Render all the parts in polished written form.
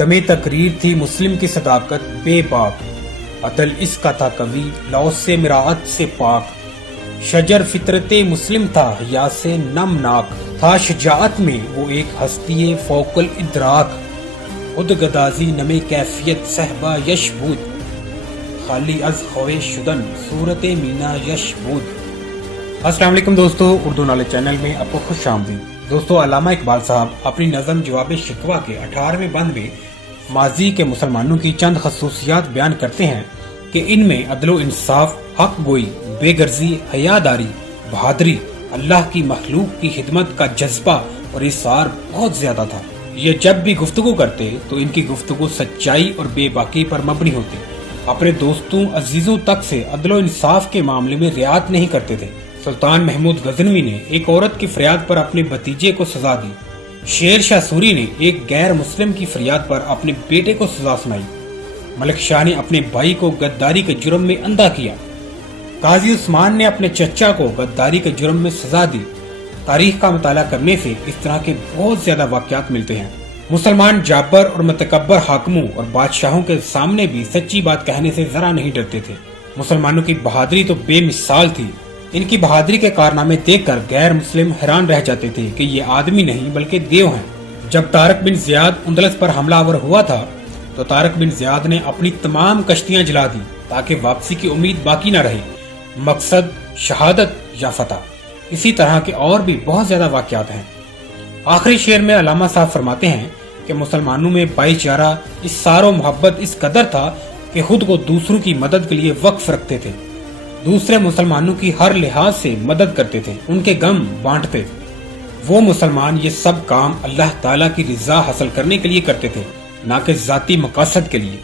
दमे तकरीर थी मुस्लिम की सदाकत बेबाक, अदल इसका था कवि लौ से मिराअत से पाक, शजर फितरते मुस्लिम था हया से नमनाक, था शजाअत में वो एक हस्ती फौकल इदराक, खुद गदाजी नमे कैफियत सहबा यशबूद, खाली अज ख्वे शुदन सूरत मीना यशबूद। अस्सलाम वालेकुम दोस्तों, उर्दू नॉलेज चैनल में आपको खुश आमदीद। दोस्तों, अल्लामा इकबाल साहब अपनी नज़म जवाब शिकवा के 18वें बंद में माजी के मुसलमानों की चंद खसूसियात बयान करते हैं कि इनमें अदलो इंसाफ, हक गोई, बेगर्जी, हयादारी, बहादुरी, अल्लाह की मखलूक की खिदमत का जज्बा और इसार बहुत ज्यादा था। ये जब भी गुफ्तगू करते तो इनकी गुफ्तगू सच्चाई और बेबाकी पर मबनी होती। अपने दोस्तों अजीजों तक से अदलो इंसाफ के मामले में रियायत नहीं करते थे। सुल्तान महमूद गजनवी ने एक औरत की फरियाद पर अपने भतीजे को सजा दी। शेर शाह सूरी ने एक गैर मुस्लिम की फरियाद पर अपने बेटे को सजा सुनाई। मलिक शाह ने अपने भाई को गद्दारी के जुर्म में अंधा किया। काजी उस्मान ने अपने चचा को गद्दारी के जुर्म में सजा दी। तारीख का मुताला करने से इस तरह के बहुत ज्यादा वाकयात मिलते हैं। मुसलमान जाबर और मतकब्बर हाकिमों और बादशाहों के सामने भी सच्ची बात कहने से जरा नहीं डरते थे। मुसलमानों की बहादुरी तो बेमिसाल थी। इनकी बहादुरी के कारनामे देखकर गैर मुस्लिम हैरान रह जाते थे कि ये आदमी नहीं बल्कि देव हैं। जब तारक बिन ज़ियाद उंदलस पर हमलावर हुआ था तो तारक बिन ज़ियाद ने अपनी तमाम कश्तियां जला दी ताकि वापसी की उम्मीद बाकी न रहे। मकसद शहादत या फतह। इसी तरह के और भी बहुत ज्यादा वाकयात हैं। आखिरी शेर में अल्लामा साहब फरमाते हैं कि मुसलमानों में भाईचारा, इस्सारो मोहब्बत इस कदर था कि खुद को दूसरों की मदद के लिए वक्फ रखते थे। दूसरे मुसलमानों की हर लिहाज से मदद करते थे, उनके गम बांटते। वो मुसलमान ये सब काम अल्लाह ताला की रिजा हासिल करने के लिए करते थे, ना कि जाती मकासद के लिए।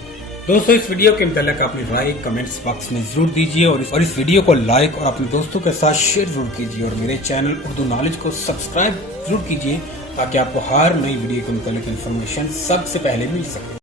दोस्तों, इस वीडियो के मुताल्लिक अपनी राय कमेंट्स बॉक्स में जरूर दीजिए और इस वीडियो को लाइक और अपने दोस्तों के साथ शेयर जरूर कीजिए और मेरे चैनल उर्दू नॉलेज को सब्सक्राइब जरूर कीजिए ताकि आपको हर नई वीडियो के मुताल्लिक इन्फॉर्मेशन सबसे पहले मिल सके।